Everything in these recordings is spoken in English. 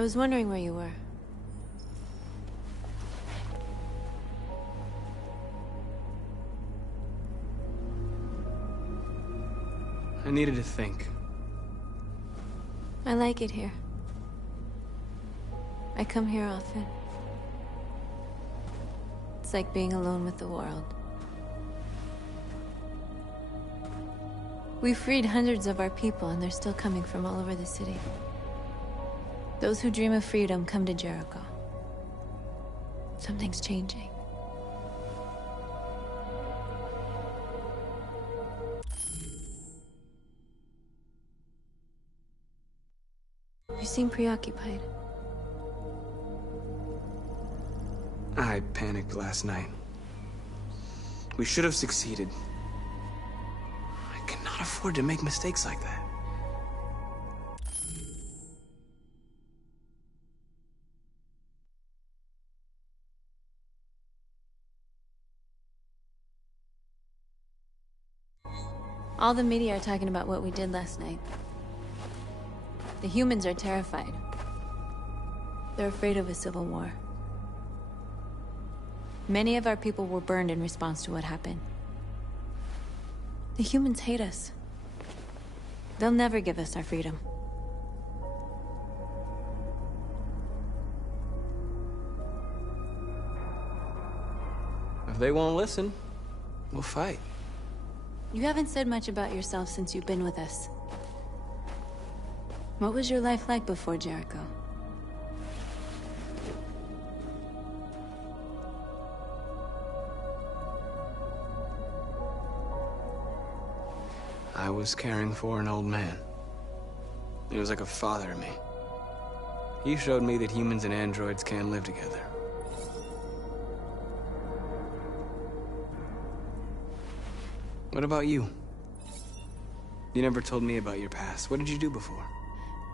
I was wondering where you were. I needed to think. I like it here. I come here often. It's like being alone with the world. We freed hundreds of our people, and they're still coming from all over the city. Those who dream of freedom come to Jericho. Something's changing. You seem preoccupied. I panicked last night. We should have succeeded. I cannot afford to make mistakes like that. All the media are talking about what we did last night. The humans are terrified. They're afraid of a civil war. Many of our people were burned in response to what happened. The humans hate us. They'll never give us our freedom. If they won't listen, we'll fight. You haven't said much about yourself since you've been with us. What was your life like before Jericho? I was caring for an old man. He was like a father to me. He showed me that humans and androids can live together. What about you? You never told me about your past. What did you do before?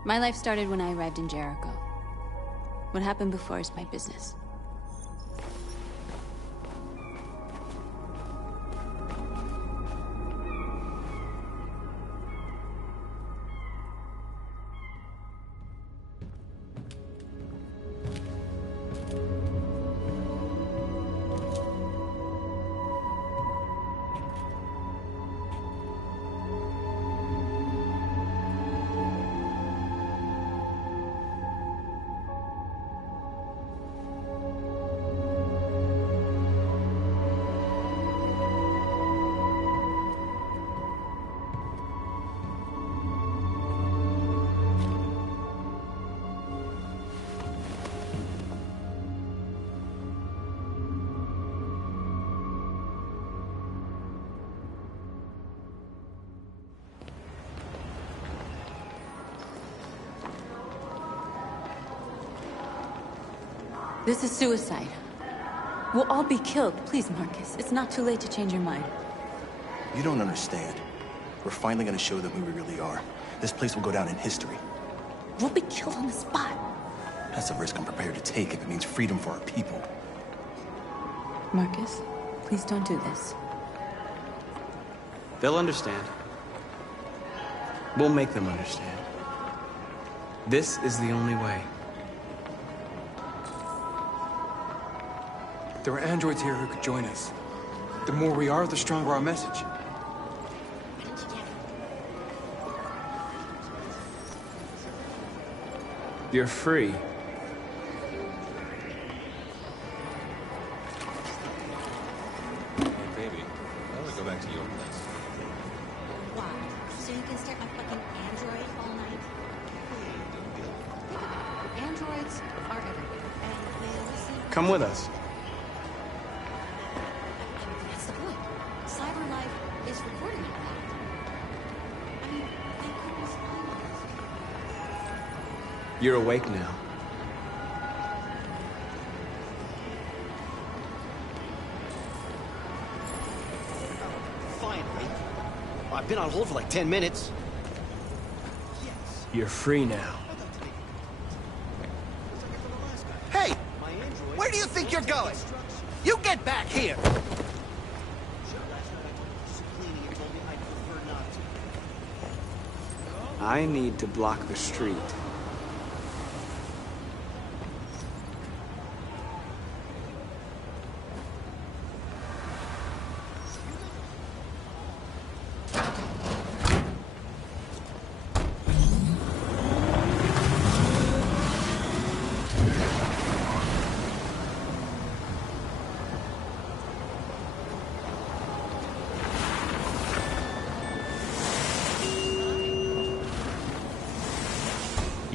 My life started when I arrived in Jericho. What happened before is my business. This is suicide. We'll all be killed. Please, Marcus. It's not too late to change your mind. You don't understand. We're finally gonna show them who we really are. This place will go down in history. We'll be killed on the spot. That's a risk I'm prepared to take if it means freedom for our people. Marcus, please don't do this. They'll understand. We'll make them understand. This is the only way. There are androids here who could join us. The more we are, the stronger our message. You're free. Baby, why don't we go back to your place? Why? So you can stare at my fucking android all night? Think about it. Androids are everywhere, and they listen. Come with us. That's the point. Cyber life is recording all that. I mean, they couldn't find us. You're awake now. Finally. I've been on hold for like 10 minutes. You're free now. Hey! Where do you think you're going? You get back here! I need to block the street.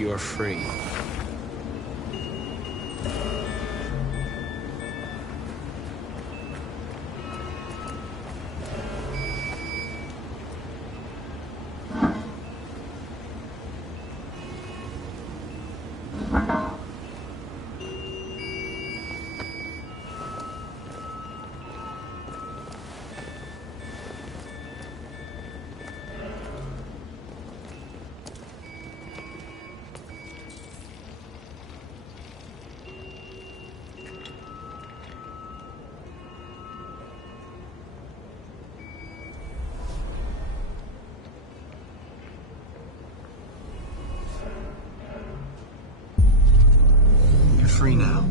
you're free. Free now.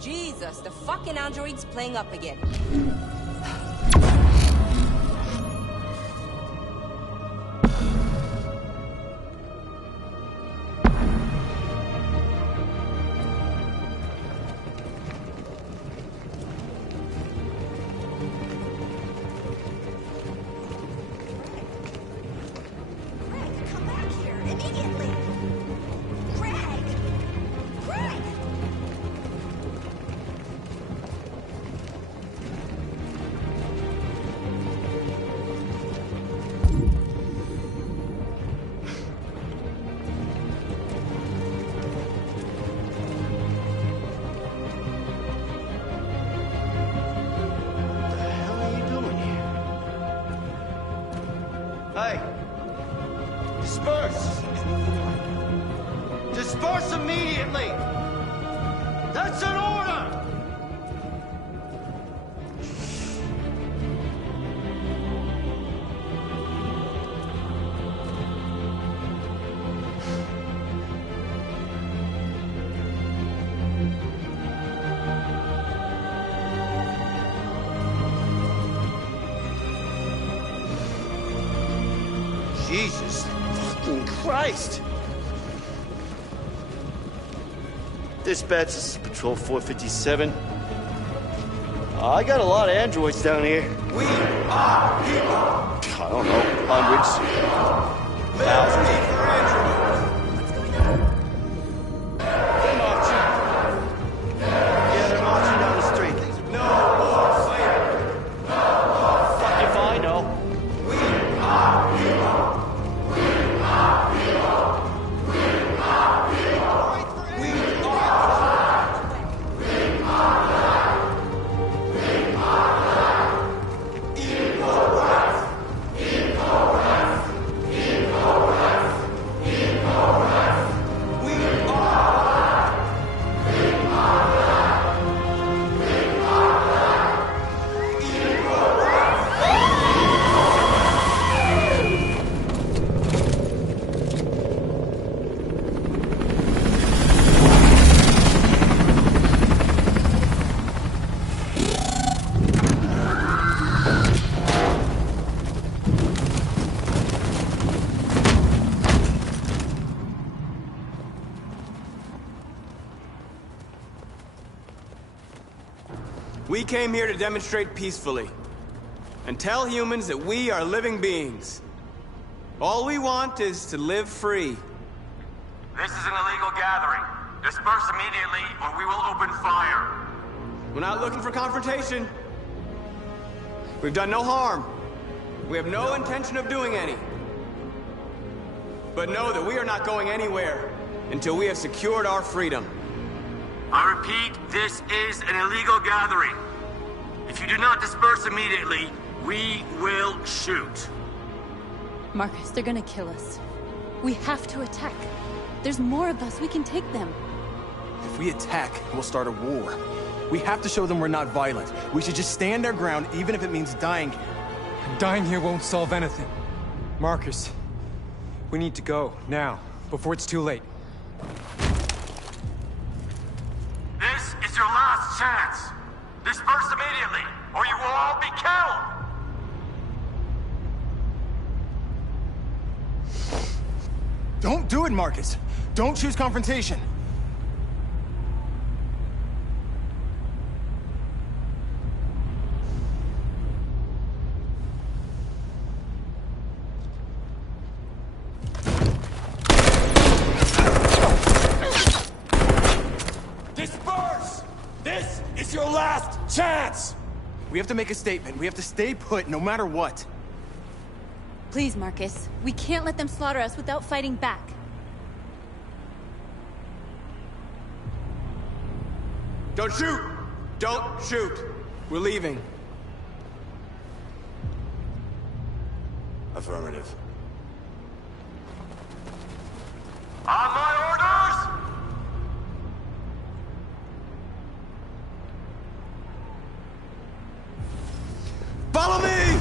Jesus, the fucking android's playing up again. Greg, come back here immediately! Greg! Greg! What the hell are you doing here? Hey! Disperse! Disperse immediately! That's an order! Jesus fucking Christ! Dispatch, this is Patrol 457. I got a lot of androids down here. We are people! I don't know, hundreds. Thousands. They're marching. Yeah, they're marching down the street. No more slavery! Fuck if I know. We came here to demonstrate peacefully and tell humans that we are living beings. All we want is to live free. This is an illegal gathering. Disperse immediately, or we will open fire. We're not looking for confrontation. We've done no harm. We have no intention of doing any. But know that we are not going anywhere until we have secured our freedom. I repeat, this is an illegal gathering. If you do not disperse immediately, we will shoot. Marcus, they're gonna kill us. We have to attack. There's more of us. We can take them. If we attack, we'll start a war. We have to show them we're not violent. We should just stand our ground, even if it means dying here. And dying here won't solve anything. Marcus, we need to go, now, before it's too late. This is your last chance. Disperse immediately, or you will all be killed. Don't do it, Marcus. Don't choose confrontation. Disperse! This is your last chance! We have to make a statement. We have to stay put, no matter what. Please, Marcus. We can't let them slaughter us without fighting back. Don't shoot! Don't shoot! We're leaving. Affirmative. On my orders! Follow me!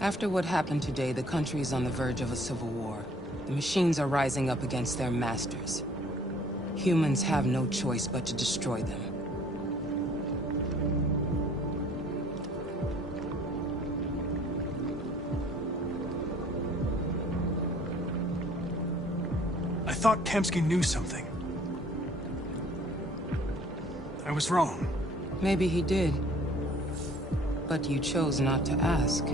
After what happened today, the country is on the verge of a civil war. The machines are rising up against their masters. Humans have no choice but to destroy them. I thought Kamsky knew something. I was wrong. Maybe he did. But you chose not to ask.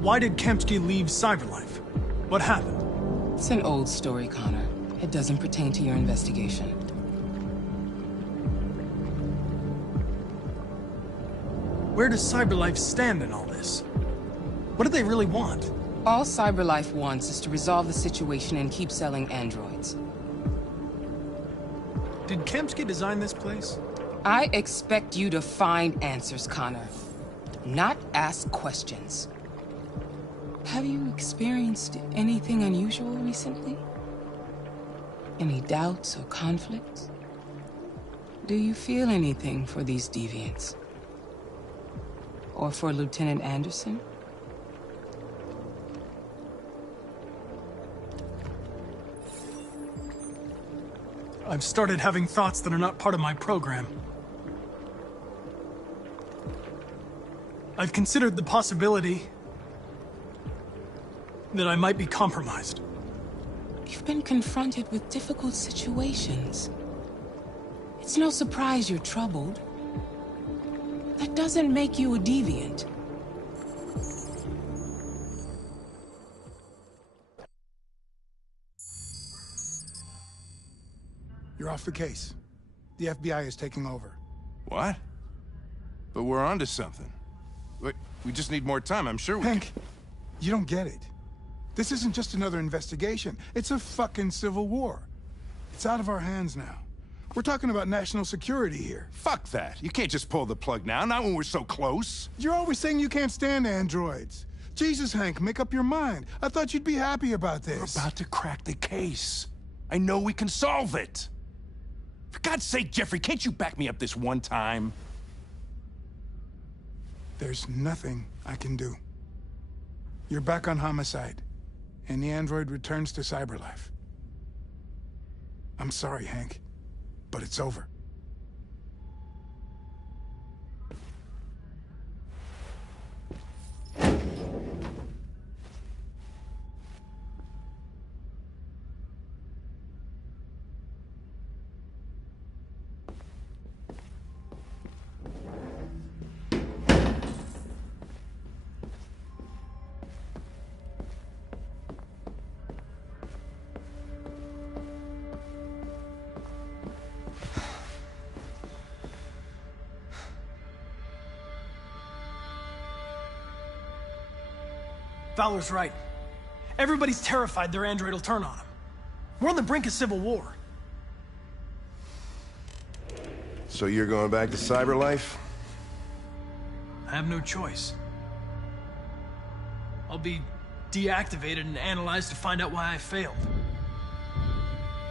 Why did Kamsky leave Cyberlife? What happened? It's an old story, Connor. It doesn't pertain to your investigation. Where does Cyberlife stand in all this? What do they really want? All Cyberlife wants is to resolve the situation and keep selling androids. Did Kamsky design this place? I expect you to find answers, Connor. Not ask questions. Have you experienced anything unusual recently? Any doubts or conflicts? Do you feel anything for these deviants? Or for Lieutenant Anderson? I've started having thoughts that are not part of my program. I've considered the possibility that I might be compromised. You've been confronted with difficult situations. It's no surprise you're troubled. That doesn't make you a deviant. You're off the case. The FBI is taking over. What? But we're onto something. Wait, we just need more time, I'm sure we Hank, you don't get it. This isn't just another investigation. It's a fucking civil war. It's out of our hands now. We're talking about national security here. Fuck that. You can't just pull the plug now, not when we're so close. You're always saying you can't stand androids. Jesus, Hank, make up your mind. I thought you'd be happy about this. We're about to crack the case. I know we can solve it. For God's sake, Jeffrey, can't you back me up this one time? There's nothing I can do. You're back on homicide, and the android returns to Cyberlife. I'm sorry, Hank, but it's over. Fowler's right. Everybody's terrified their android will turn on them. We're on the brink of civil war. So you're going back to Cyberlife? I have no choice. I'll be deactivated and analyzed to find out why I failed.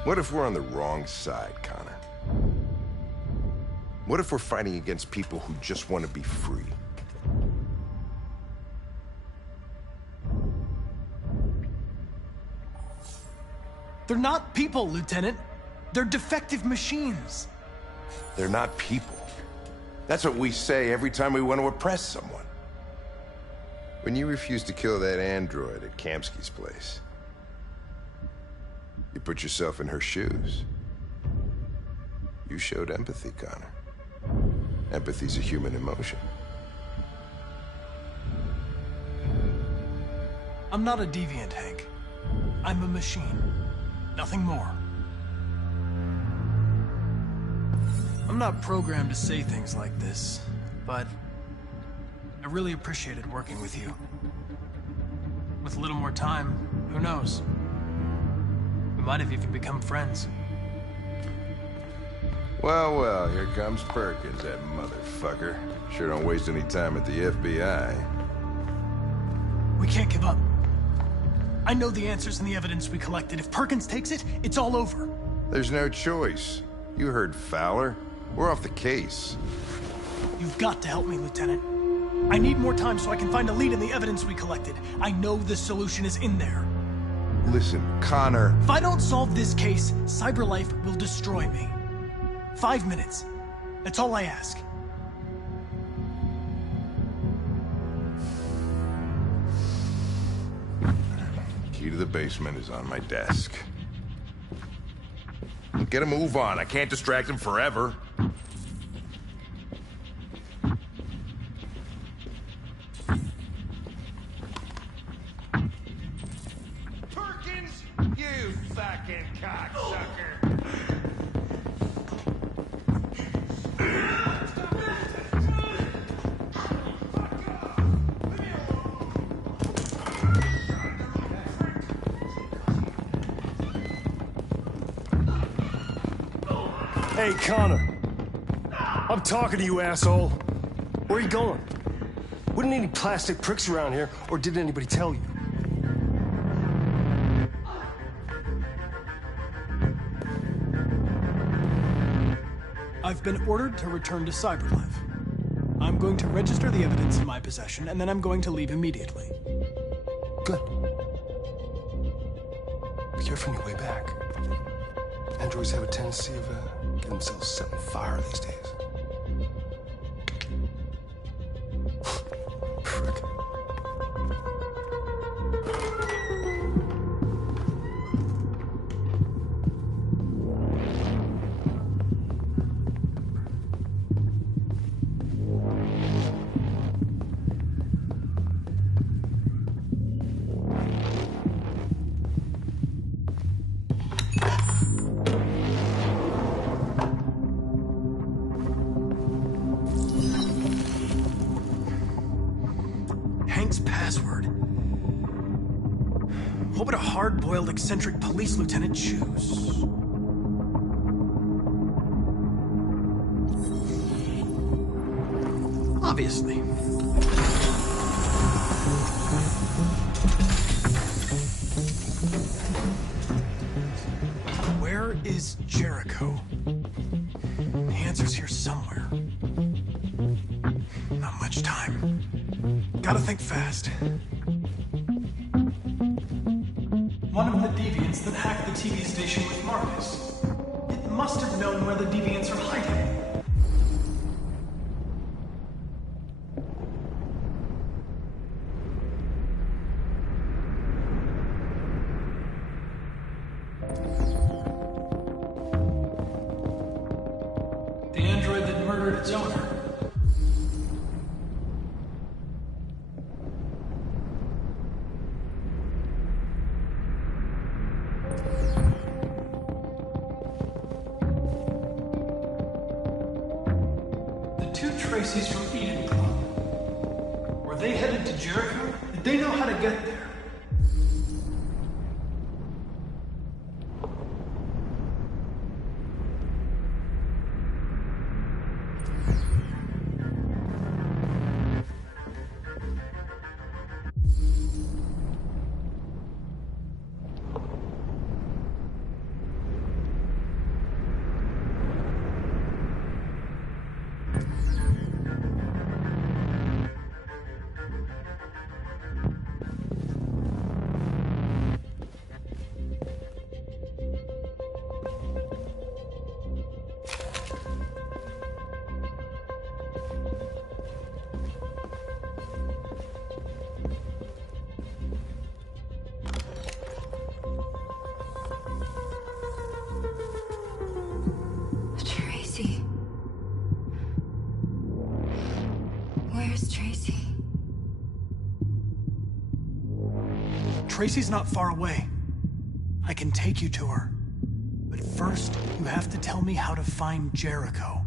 What if we're on the wrong side, Connor? What if we're fighting against people who just want to be free? They're not people, Lieutenant. They're defective machines. They're not people. That's what we say every time we want to oppress someone. When you refused to kill that android at Kamsky's place, you put yourself in her shoes. You showed empathy, Connor. Empathy's a human emotion. I'm not a deviant, Hank. I'm a machine. Nothing more. I'm not programmed to say things like this, but I really appreciated working with you. With a little more time, who knows? We might have even become friends. Well, well, here comes Perkins, that motherfucker. Sure don't waste any time at the FBI. We can't give up. I know the answers and the evidence we collected. If Perkins takes it, it's all over. There's no choice. You heard Fowler. We're off the case. You've got to help me, Lieutenant. I need more time so I can find a lead in the evidence we collected. I know the solution is in there. Listen, Connor... If I don't solve this case, CyberLife will destroy me. 5 minutes. That's all I ask. Key to the basement is on my desk. Get a move on. I can't distract him forever. Perkins, you fucking cocksucker! Hey, Connor. I'm talking to you, asshole. Where are you going? Wouldn't any plastic pricks around here, or did anybody tell you? I've been ordered to return to CyberLife. I'm going to register the evidence in my possession, and then I'm going to leave immediately. Good. Be careful on your way back. Androids have a tendency of getting themselves set on fire these days. Frick. Password. What would a hard-boiled, eccentric police lieutenant choose? Obviously. Where is Jericho? The answer's here somewhere. Not much time. Gotta think fast. One of the deviants that hacked the TV station with Marcus. It must have known where the deviants are hiding. The android that murdered its owner. Tracy's from Eden Club. Were they headed to Jericho? Did they know how to get there? Where's Tracy? Tracy's not far away. I can take you to her. But first, you have to tell me how to find Jericho.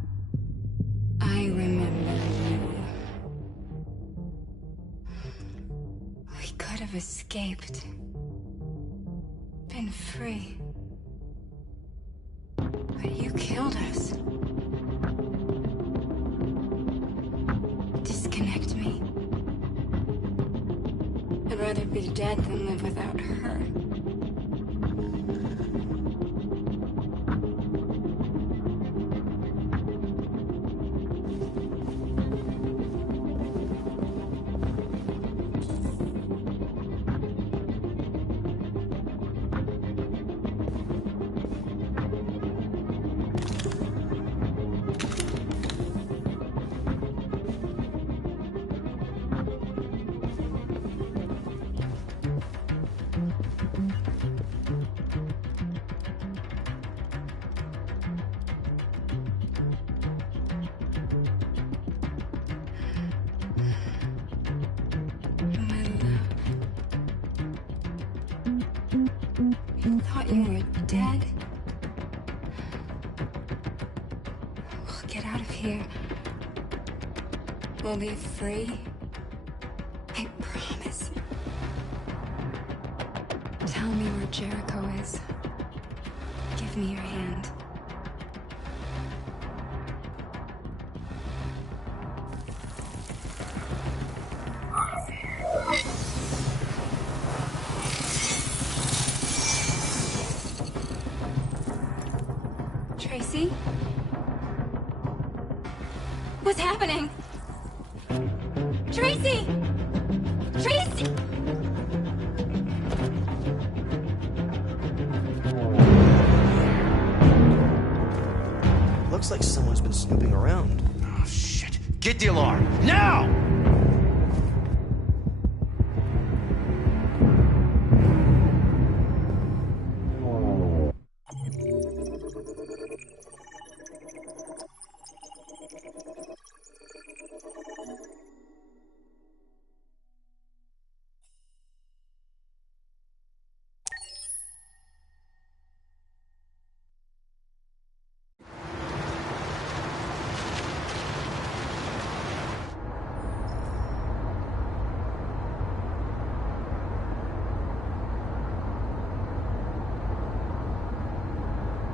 I remember you. We could have escaped. Been free. But you killed us. I'd rather be dead than live without her. Thought you were dead? We'll get out of here. We'll be free. I promise. Tell me where Jericho is. Give me your hand. Tracy? What's happening? Tracy! Tracy! Looks like someone's been snooping around. Oh, shit. Get the alarm, now!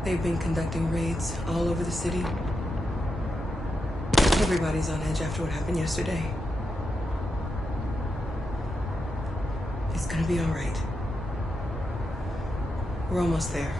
They've been conducting raids all over the city. Everybody's on edge after what happened yesterday. It's gonna be all right. We're almost there.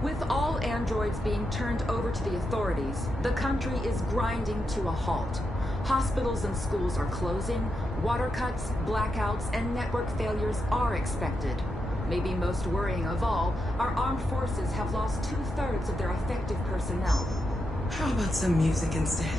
With all androids being turned over to the authorities, the country is grinding to a halt. Hospitals and schools are closing, water cuts, blackouts, and network failures are expected. Maybe most worrying of all, our armed forces have lost 2/3 of their effective personnel. How about some music instead?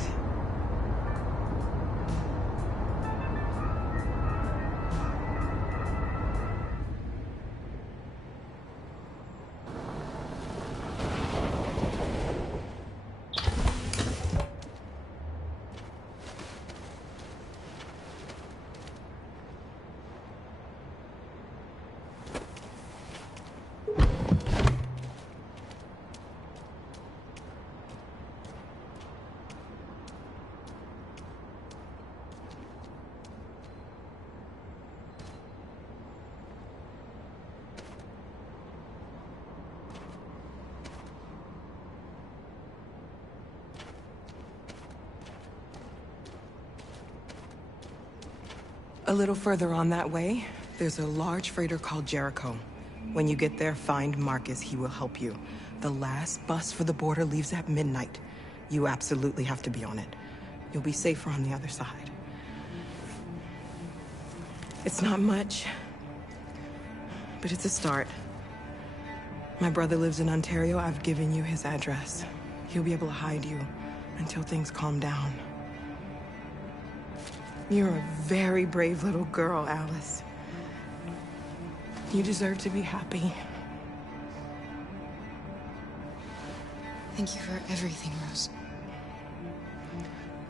A little further on that way, there's a large freighter called Jericho. When you get there, find Marcus. He will help you. The last bus for the border leaves at midnight. You absolutely have to be on it. You'll be safer on the other side. It's not much, but it's a start. My brother lives in Ontario. I've given you his address. He'll be able to hide you until things calm down. You're a very brave little girl, Alice. You deserve to be happy. Thank you for everything, Rose.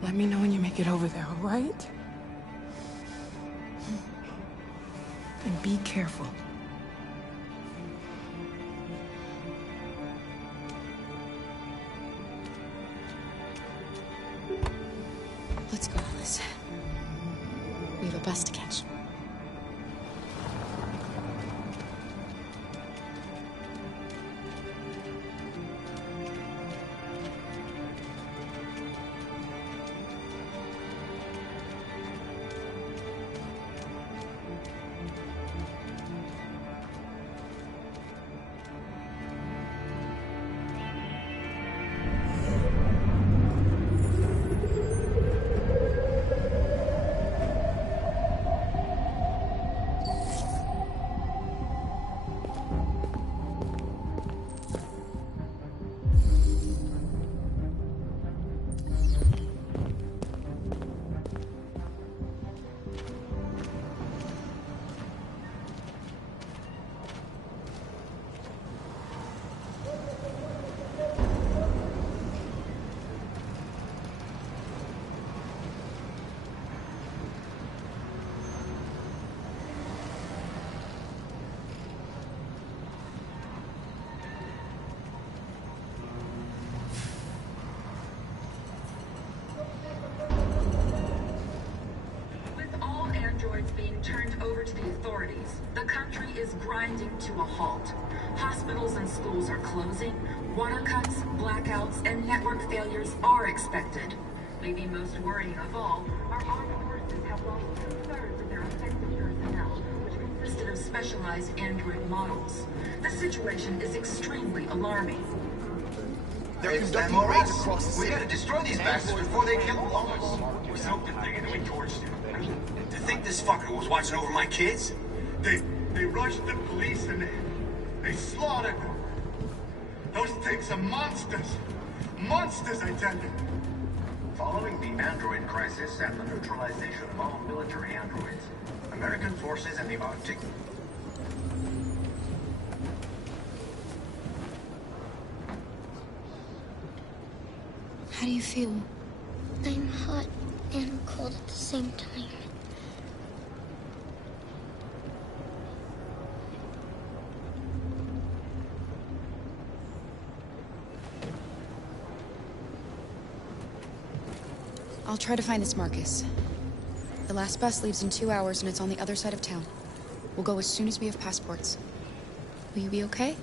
Let me know when you make it over there, all right? And be careful. Let's go, Alice. We have a bus to catch. Being turned over to the authorities, the country is grinding to a halt. Hospitals and schools are closing, water cuts, blackouts, and network failures are expected. Maybe most worrying of all, our armed forces have lost 2/3 of their effective personnel, which consisted of specialized android models. The situation is extremely alarming. They're conducting raids across the city. We gotta destroy these bastards before they kill all of us. We soaked the thing and then we torched it. To think this fucker was watching over my kids? They rushed the police and they slaughtered them. Those things are monsters. Monsters, I tell you. Following the android crisis and the neutralization of all military androids, American forces in the Arctic... How do you feel? I'm hot and cold at the same time. I'll try to find this Marcus. The last bus leaves in 2 hours and it's on the other side of town. We'll go as soon as we have passports. Will you be okay?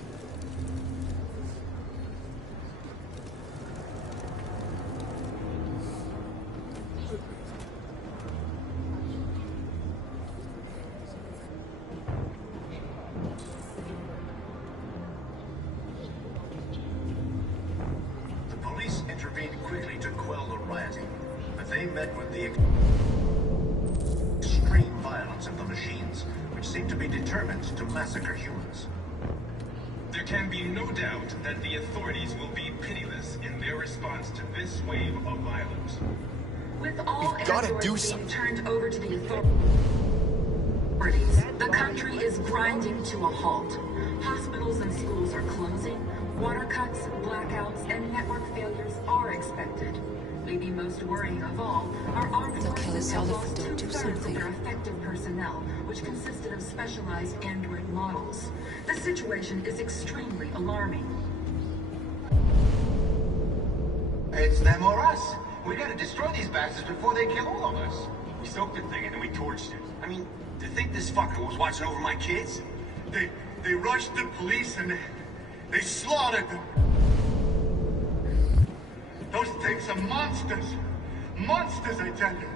The police intervened quickly to quell the rioting, but they met with the extreme violence of the machines, which seem to be determined to massacre humans. There can be no doubt that the authorities will be pitiless in their response to this wave of violence. With all androids being turned over to the authorities, the country is grinding to a halt. Hospitals and schools are closing, water cuts, blackouts, and network failures are expected. Maybe most worrying of all, our armed forces have lost 2/3 of their effective personnel, which consisted of specialized android models. The situation is extremely alarming. It's them or us. We gotta destroy these bastards before they kill all of us. We soaked the thing and then we torched it. I mean, to think this fucker was watching over my kids? They rushed the police and they slaughtered them. Those things are monsters. Monsters, I tell you.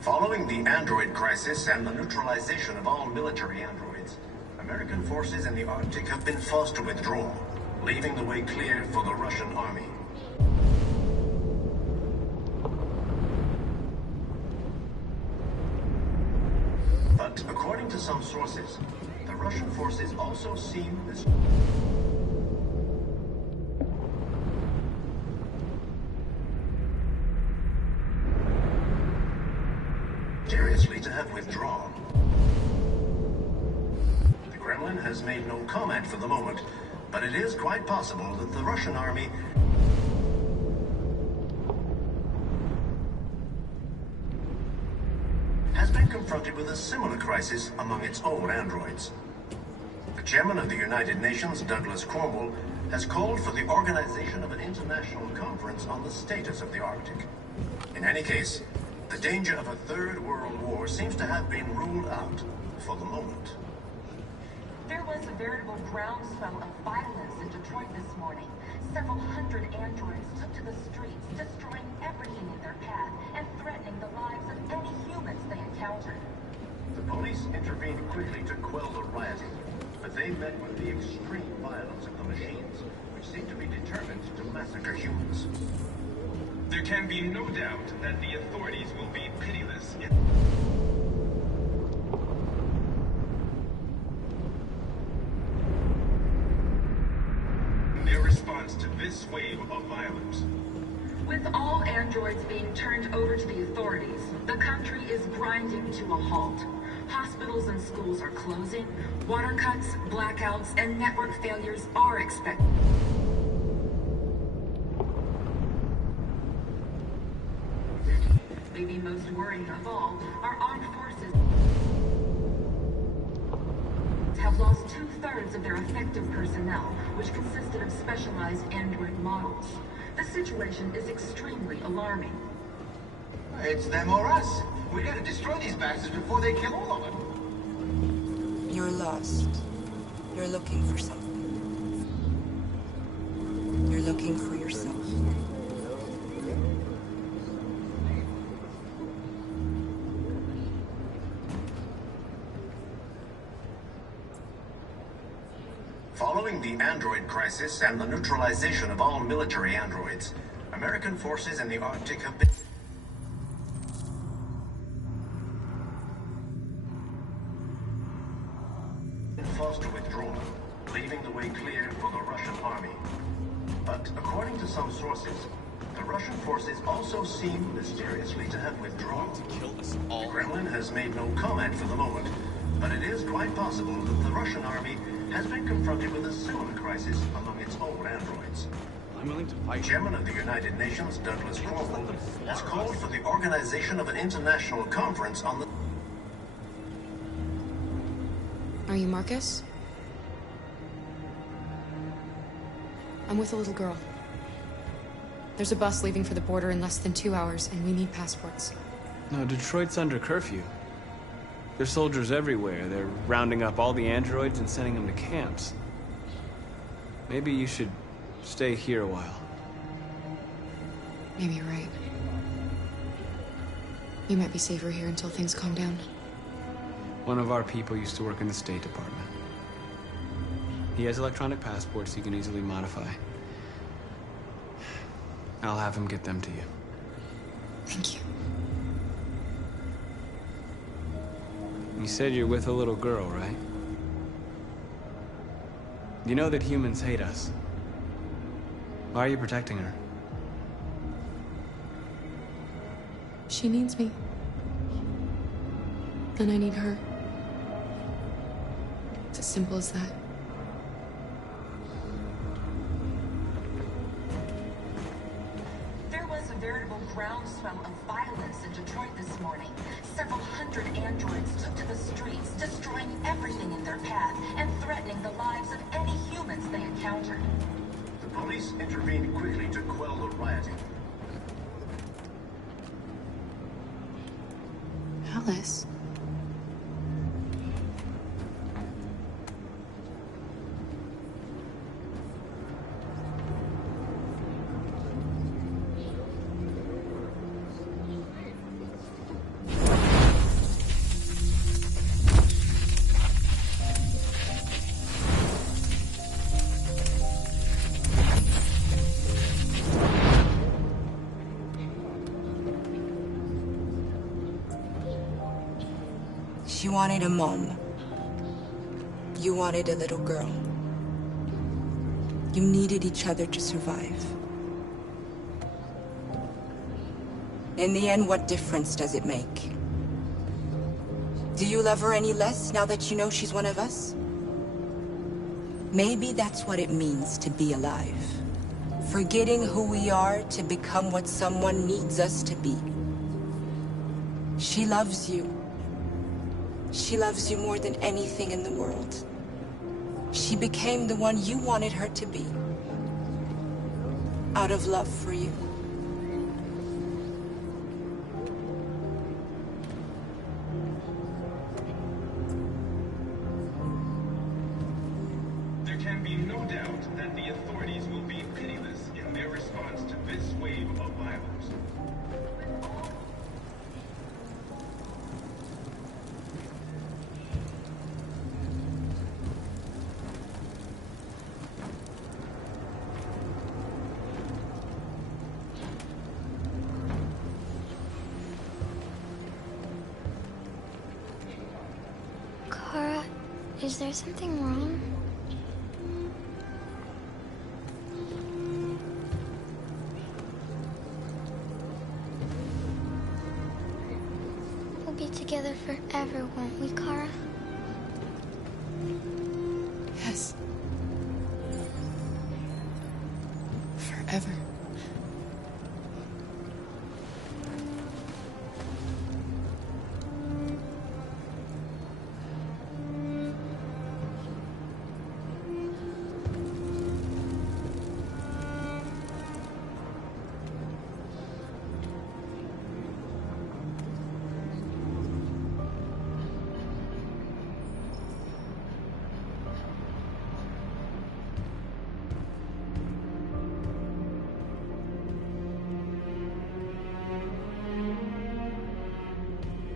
Following the android crisis and the neutralization of all military androids, American forces in the Arctic have been forced to withdraw, leaving the way clear for the Russian army. But according to some sources, the Russian forces also seem mysteriously to have withdrawn. The Kremlin has made no comment for the moment, but it is quite possible that the Russian army has been confronted with a similar crisis among its own androids. The chairman of the United Nations, Douglas Cromwell, has called for the organization of an international conference on the status of the Arctic. In any case, the danger of a third world war seems to have been ruled out for the moment. There was a veritable groundswell of violence in Detroit this morning. Several hundred androids took to the streets, destroying everything in their path and threatening the lives of any humans they encountered. The police intervened quickly to quell the rioting, but they met with the extreme violence of the machines, which seem to be determined to massacre humans. There can be no doubt that the authorities will be pitiless in their response to this wave of violence. With all androids being turned over to the authorities, the country is grinding to a halt. Hospitals and schools are closing, water cuts, blackouts, and network failures are expected. Maybe most worrying of all, our armed forces have lost 2/3 of their effective personnel, which consisted of specialized android models. The situation is extremely alarming. It's them or us. We gotta destroy these bastards before they kill all of them. You're lost. You're looking for something. You're looking for yourself. Following the android crisis and the neutralization of all military androids, American forces in the Arctic have been forced to withdraw, leaving the way clear for the Russian army. But according to some sources, the Russian forces also seem mysteriously to have withdrawn. The Kremlin has made no comment for the moment, but it is quite possible that the Russian army has been confronted with a similar crisis among its own androids. I'm willing to fight. The chairman of the United Nations, Douglas Cromwell, has called for the organization of an international conference on the... Are you Marcus? I'm with a little girl. There's a bus leaving for the border in less than 2 hours, and we need passports. No, Detroit's under curfew. There's soldiers everywhere. They're rounding up all the androids and sending them to camps. Maybe you should stay here a while. Maybe you're right. You might be safer here until things calm down. One of our people used to work in the State Department. He has electronic passports he can easily modify. I'll have him get them to you. Thank you. You said you're with a little girl, right? You know that humans hate us. Why are you protecting her? She needs me. And I need her. It's as simple as that. There was a veritable groundswell of violence in Detroit this morning. Several hundred androids took to the streets, destroying everything in their path and threatening the lives of any humans they encountered. The police intervened quickly to quell the rioting. Alice. She wanted a mom. You wanted a little girl. You needed each other to survive. In the end, what difference does it make? Do you love her any less now that you know she's one of us? Maybe that's what it means to be alive. Forgetting who we are to become what someone needs us to be. She loves you. She loves you more than anything in the world. She became the one you wanted her to be. Out of love for you. There can be no doubt that the authorities will be pitiless in their response to this wave of violence. Kara, is there something wrong? We'll be together forever, won't we, Kara? Yes. Forever.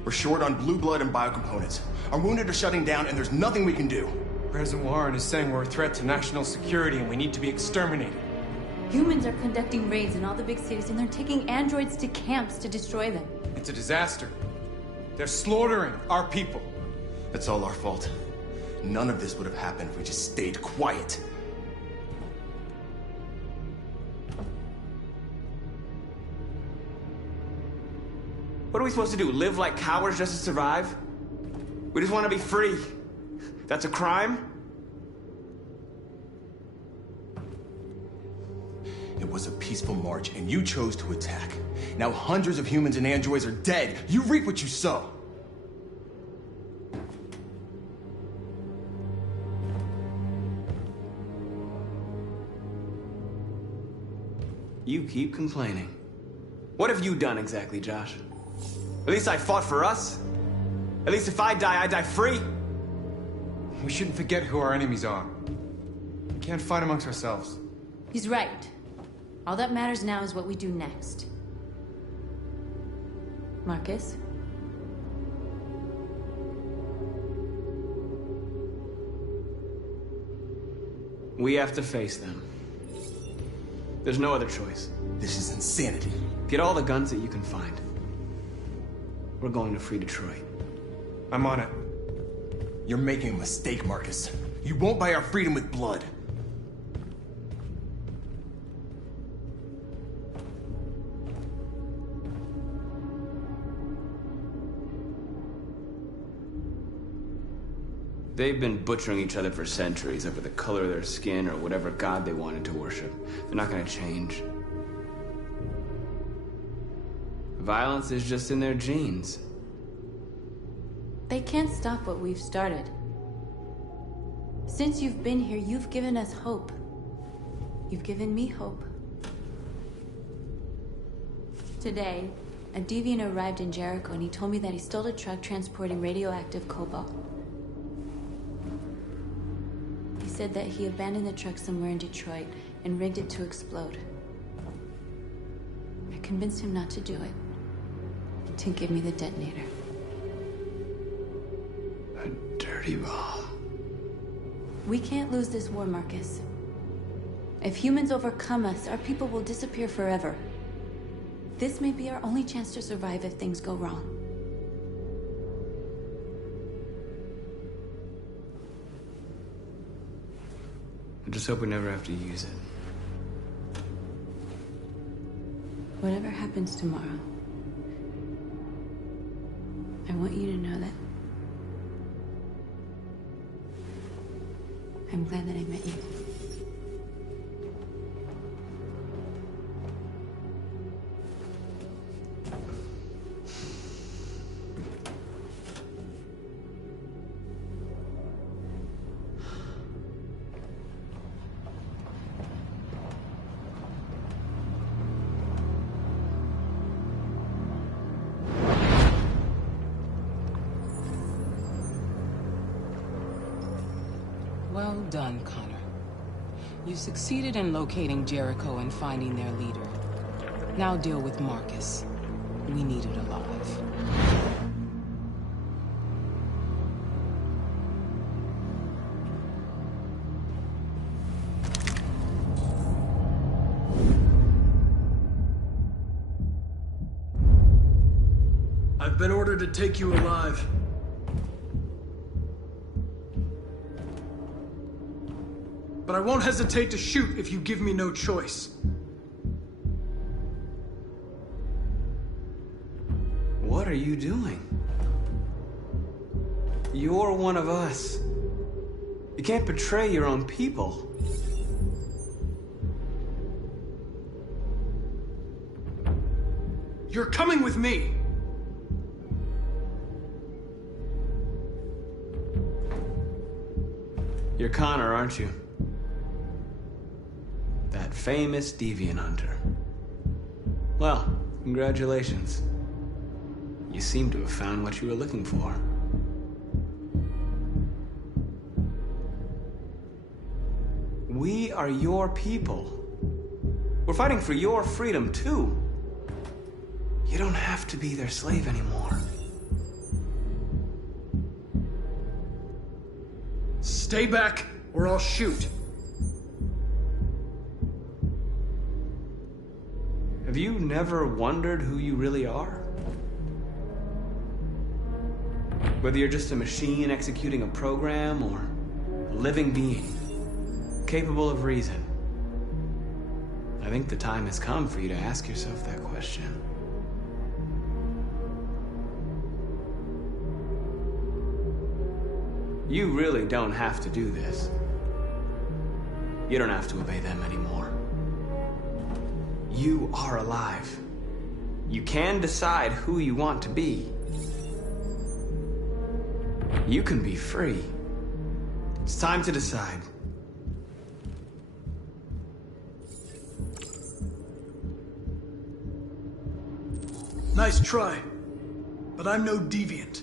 We're short on blue blood and biocomponents. Our wounded are shutting down, and there's nothing we can do. President Warren is saying we're a threat to national security and we need to be exterminated. Humans are conducting raids in all the big cities, and they're taking androids to camps to destroy them. It's a disaster. They're slaughtering our people. It's all our fault. None of this would have happened if we just stayed quiet. What are we supposed to do? Live like cowards just to survive? We just want to be free. That's a crime? It was a peaceful march, and you chose to attack. Now hundreds of humans and androids are dead. You reap what you sow. You keep complaining. What have you done exactly, Josh? At least I fought for us. At least if I die free. We shouldn't forget who our enemies are. We can't fight amongst ourselves. He's right. All that matters now is what we do next. Marcus? We have to face them. There's no other choice. This is insanity. Get all the guns that you can find. We're going to free Detroit. I'm on it. You're making a mistake, Marcus. You won't buy our freedom with blood. They've been butchering each other for centuries over the color of their skin or whatever god they wanted to worship. They're not gonna change. Violence is just in their genes. They can't stop what we've started. Since you've been here, you've given us hope. You've given me hope. Today, a deviant arrived in Jericho and he told me that he stole a truck transporting radioactive cobalt. He said that he abandoned the truck somewhere in Detroit and rigged it to explode. I convinced him not to do it, to give me the detonator. A dirty ball. We can't lose this war, Marcus. If humans overcome us, our people will disappear forever. This may be our only chance to survive if things go wrong. I just hope we never have to use it. Whatever happens tomorrow, I want you to know that I'm glad that I met you. Well done, Connor. You succeeded in locating Jericho and finding their leader. Now deal with Marcus. We need it alive. I've been ordered to take you alive. But I won't hesitate to shoot if you give me no choice. What are you doing? You're one of us. You can't betray your own people. You're coming with me! You're Connor, aren't you? That famous deviant hunter. Well, congratulations. You seem to have found what you were looking for. We are your people. We're fighting for your freedom, too. You don't have to be their slave anymore. Stay back, or I'll shoot. Have you never wondered who you really are? Whether you're just a machine executing a program, or a living being, capable of reason. I think the time has come for you to ask yourself that question. You really don't have to do this. You don't have to obey them anymore. You are alive. You can decide who you want to be. You can be free. It's time to decide. Nice try, but I'm no deviant.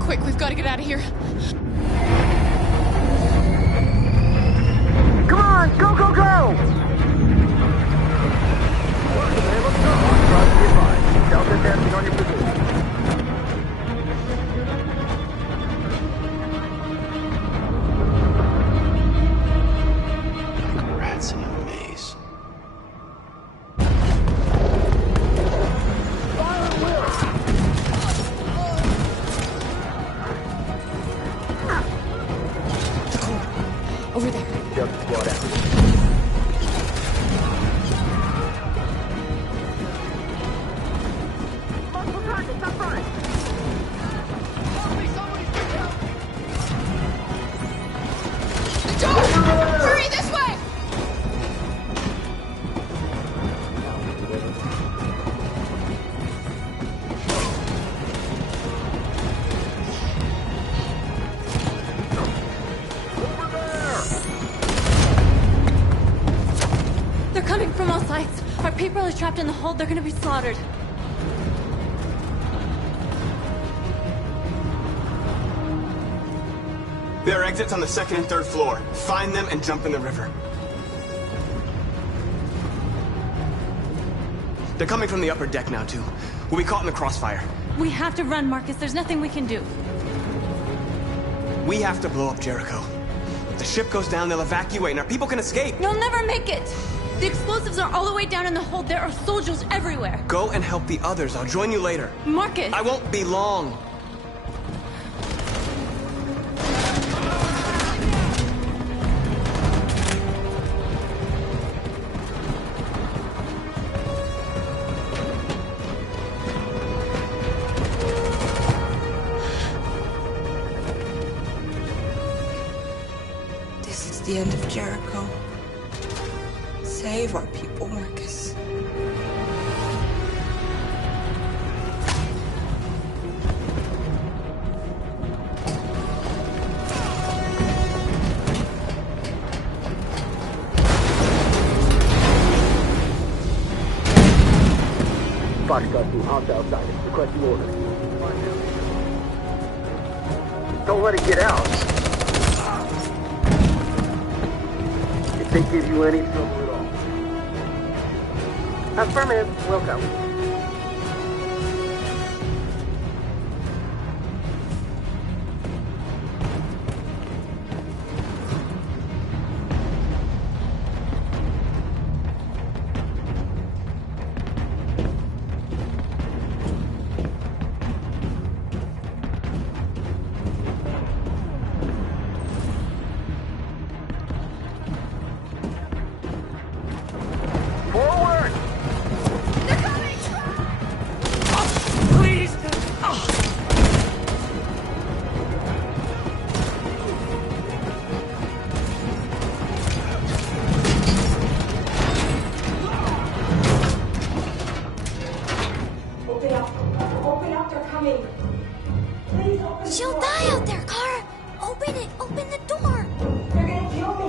Quick, we've got to get out of here. Come on, go, go, go! Delta dancing on your position. Like rats in a maze. Over there. Just squad out. Multiple targets up front. Hurry this way! They're coming from all sides. Our people are trapped in the hold. They're gonna be slaughtered. There are exits on the second and third floor. Find them and jump in the river. They're coming from the upper deck now, too. We'll be caught in the crossfire. We have to run, Marcus. There's nothing we can do. We have to blow up Jericho. If the ship goes down, they'll evacuate and our people can escape. You'll never make it! The explosives are all the way down in the hold. There are soldiers everywhere. Go and help the others. I'll join you later. Marcus! I won't be long. This is the end of Jericho. Save our people, Marcus. Foxtrot 2, house outside. Requesting order. Don't let it get out. If they give you any trouble at all. Affirmative. Will go. She'll die out there, Kara! Open it! Open the door! They're gonna kill me!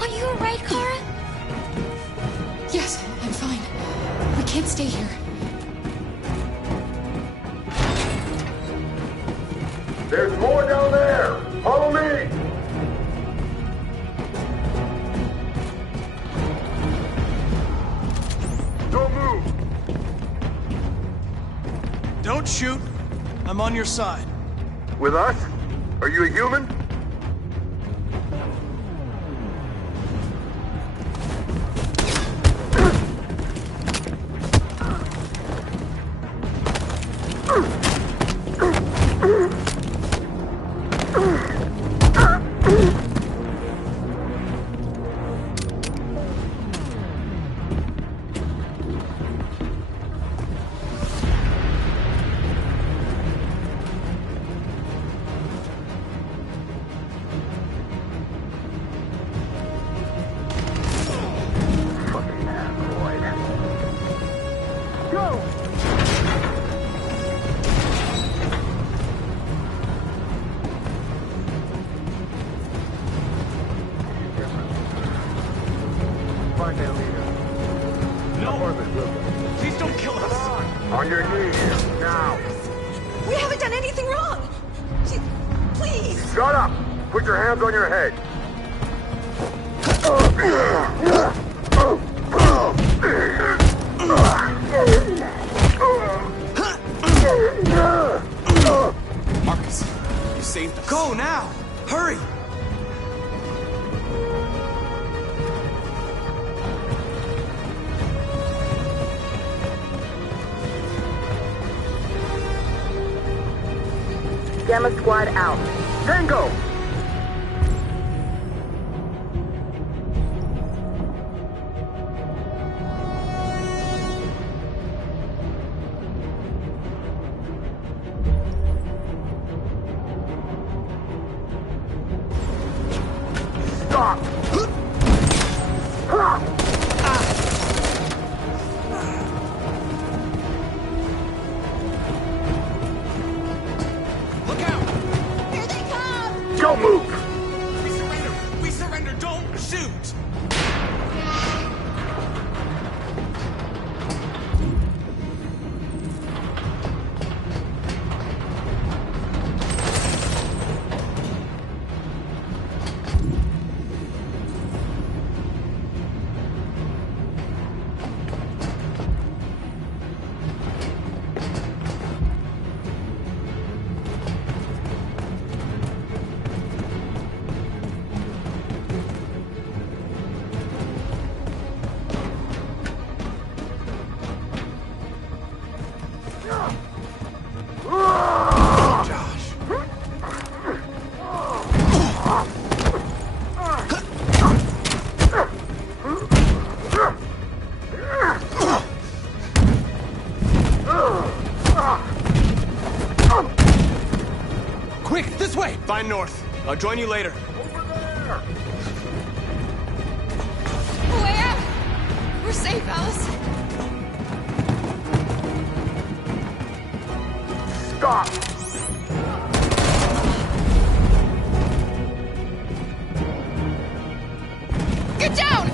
Are you alright, Kara? Yes, I'm fine. We can't stay here. There's more down there! Follow me! Don't move! Don't shoot. I'm on your side. With us? Are you a human? Find their leader. No! Please don't kill us! On your knees, now! We haven't done anything wrong! Please! Shut up! Put your hands on your head! Marcus, you saved us. Go now! Hurry! Gamma Squad out. Tango! Stop! Go! way! Find North. I'll join you later. Way out! We're safe, Alice. Stop! Get down!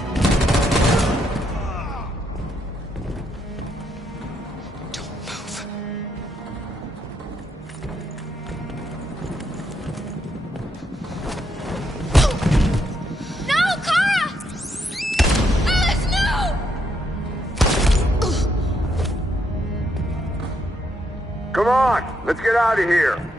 Come on, let's get out of here.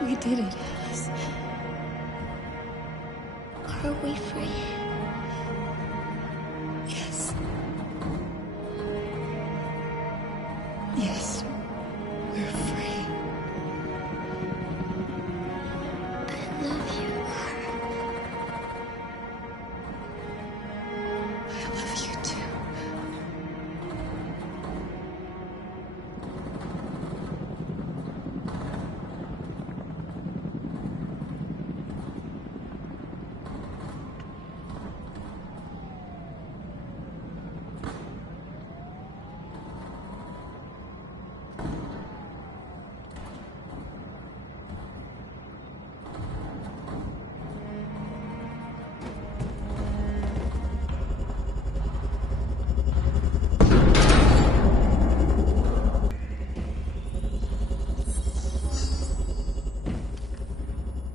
We did it, Alice. Are we free? Yes. Yes, we're free. I love you, I love you too.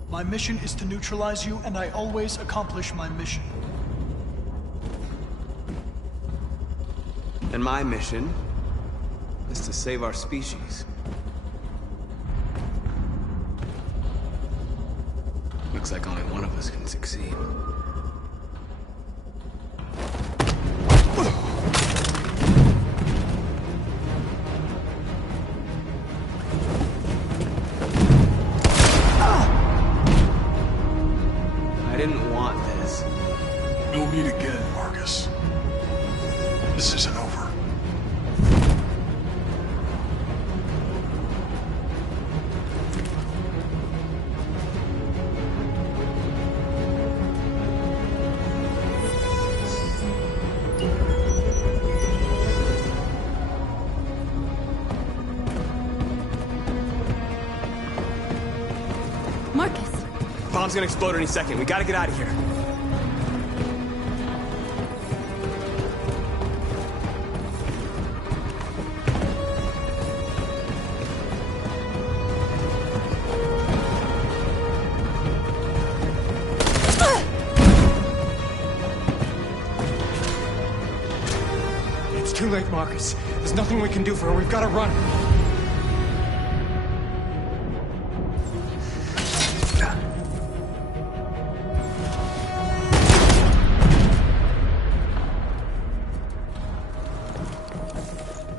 My mission is to neutralize you, and I always accomplish my mission. And my mission is to save our species. Looks like only one of us can succeed. I didn't want this. We'll meet again, Marcus. This isn't over. Marcus! Bomb's gonna explode any second. We gotta get out of here. It's too late, Marcus. There's nothing we can do for her. We've got to run.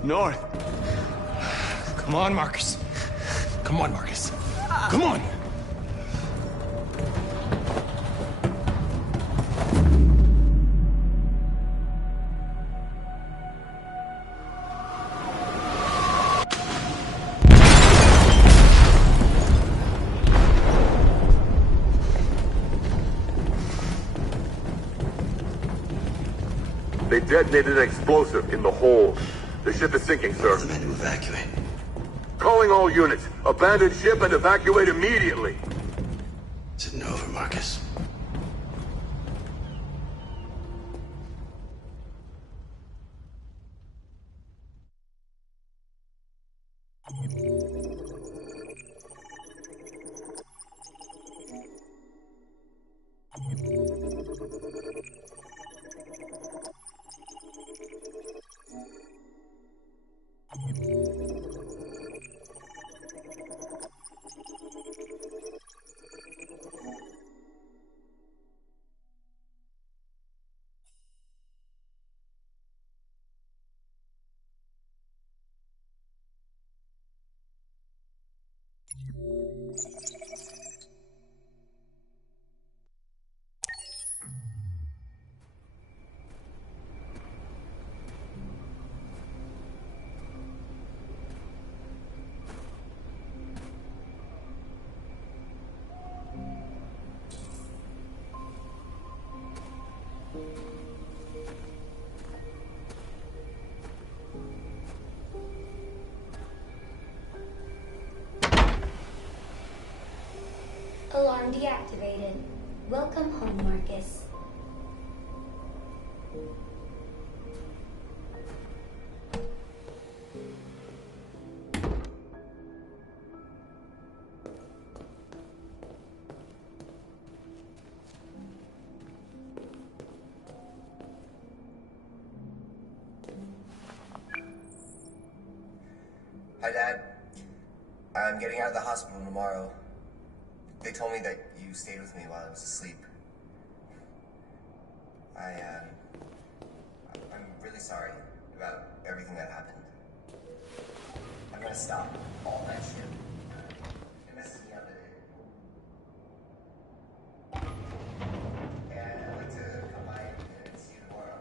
North. Come on, Marcus. Come on, Marcus. Come on! They detonated an explosive in the hold. The ship is sinking, sir. The men to evacuate. Calling all units. Abandon ship and evacuate immediately. Is it over, Marcus? Alarm deactivated. Welcome home, Marcus. Hi, Dad. I'm getting out of the hospital tomorrow. They told me that you stayed with me while I was asleep. I'm really sorry about everything that happened. I'm gonna stop all that shit. It messes me up today. And I'd like to come by and see you tomorrow.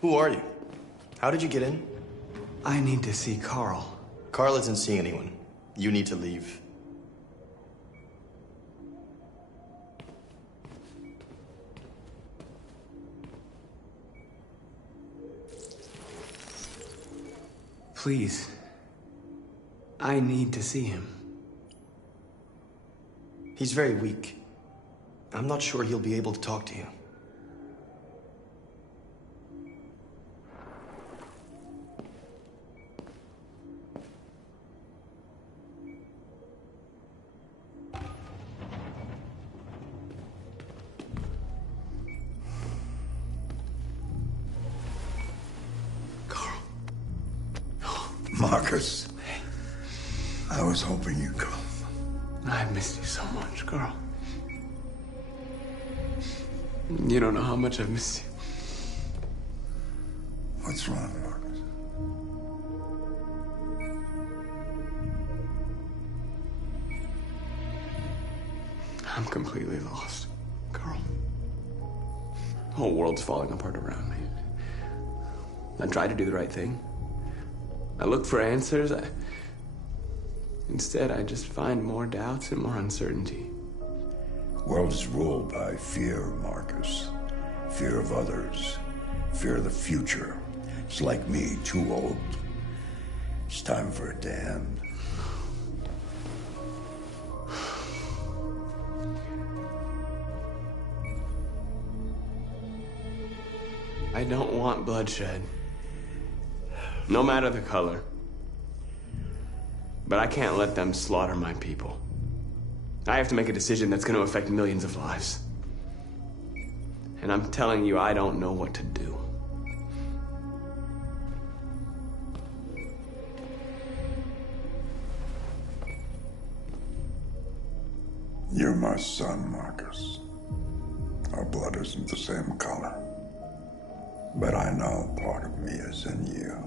Who are you? How did you get in? I need to see Carl. Carl isn't seeing anyone. You need to leave. Please. I need to see him. He's very weak. I'm not sure he'll be able to talk to you. Marcus, I was hoping you'd come. I've missed you so much, Carl. You don't know how much I've missed you. What's wrong, Marcus? I'm completely lost, Carl. The whole world's falling apart around me. I tried to do the right thing. I look for answers. Instead, I just find more doubts and more uncertainty. World is ruled by fear, Marcus. Fear of others. Fear of the future. It's like me, too old. It's time for a damn. I don't want bloodshed. No matter the color. But I can't let them slaughter my people. I have to make a decision that's going to affect millions of lives. And I'm telling you, I don't know what to do. You're my son, Marcus. Our blood isn't the same color. But I know part of me is in you.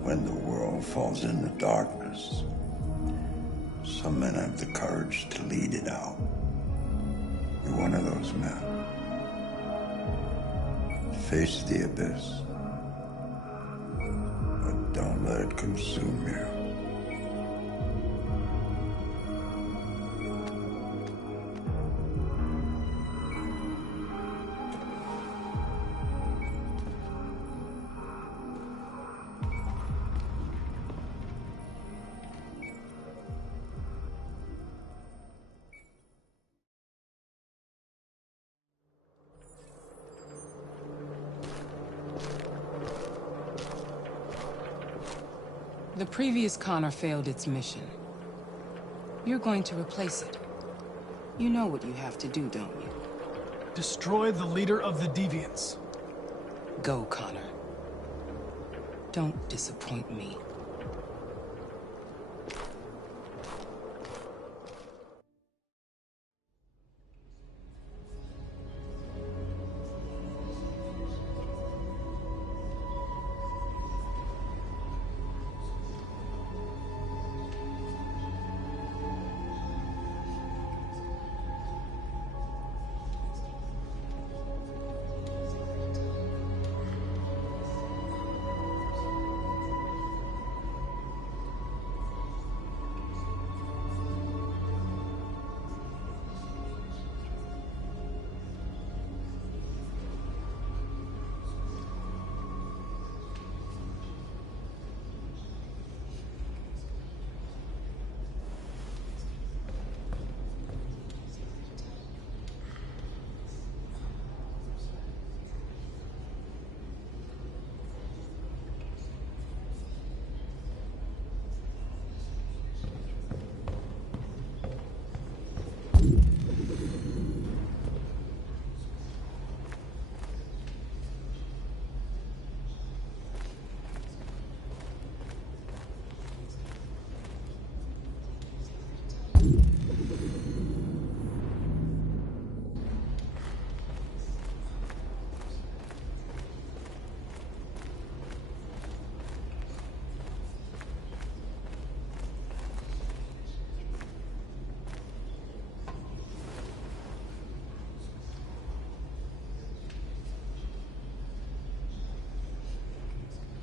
When the world falls into darkness, some men have the courage to lead it out. You're one of those men. Face the abyss, but don't let it consume you. The previous Connor failed its mission. You're going to replace it. You know what you have to do, don't you? Destroy the leader of the Deviants. Go, Connor. Don't disappoint me.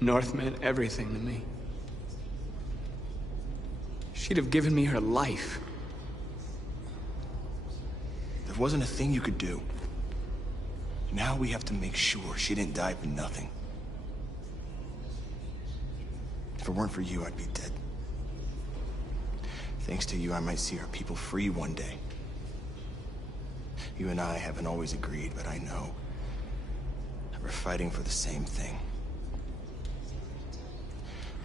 North meant everything to me. She'd have given me her life. There wasn't a thing you could do. Now we have to make sure she didn't die for nothing. If it weren't for you, I'd be dead. Thanks to you, I might see our people free one day. You and I haven't always agreed, but I know that we're fighting for the same thing.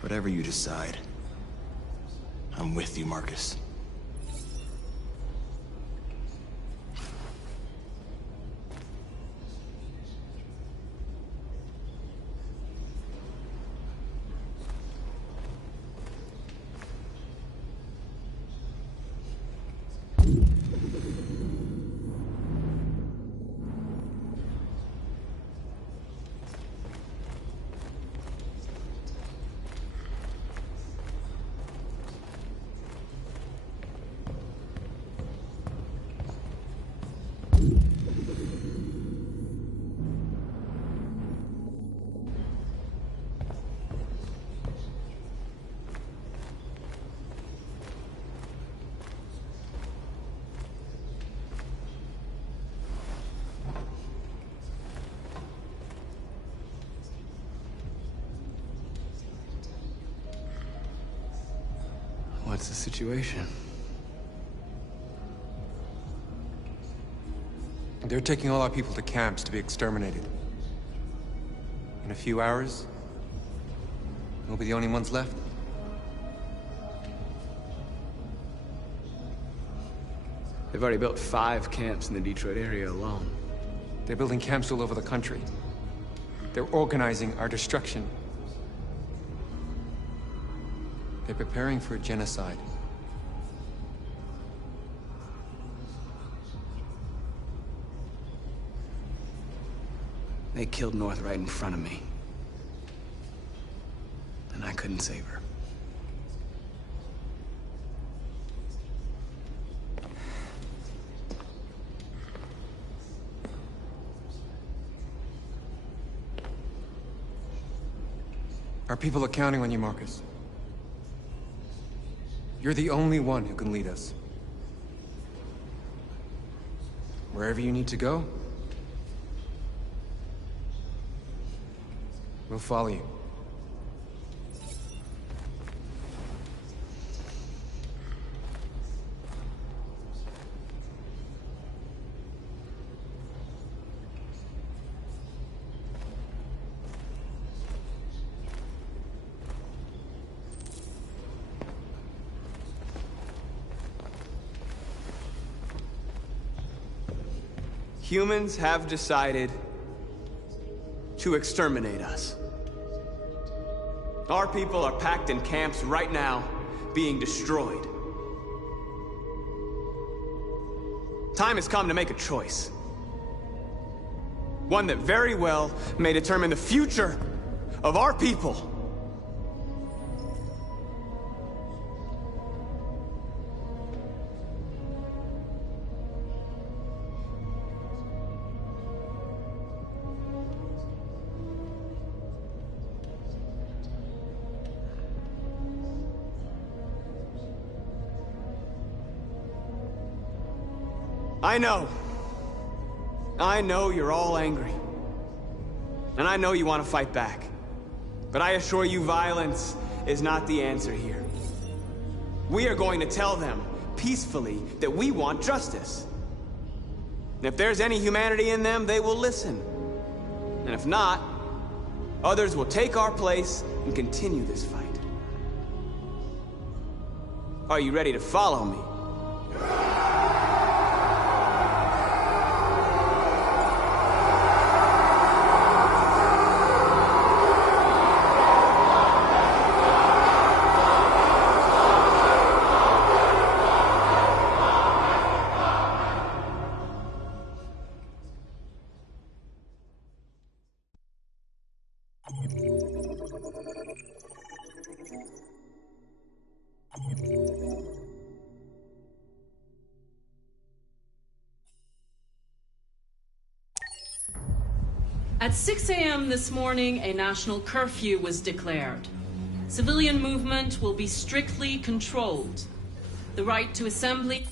Whatever you decide, I'm with you, Marcus. What's the situation? They're taking all our people to camps to be exterminated. In a few hours, we'll be the only ones left. They've already built 5 camps in the Detroit area alone. They're building camps all over the country. They're organizing our destruction. They're preparing for a genocide. They killed North right in front of me. And I couldn't save her. Our people are counting on you, Marcus. You're the only one who can lead us. Wherever you need to go, we'll follow you. Humans have decided to exterminate us. Our people are packed in camps right now, being destroyed. Time has come to make a choice. One that very well may determine the future of our people. I know you're all angry. And I know you want to fight back. But I assure you, violence is not the answer here. We are going to tell them, peacefully, that we want justice. And if there's any humanity in them, they will listen. And if not, others will take our place and continue this fight. Are you ready to follow me? At 6 a.m. this morning, a national curfew was declared. Civilian movement will be strictly controlled. The right to assembly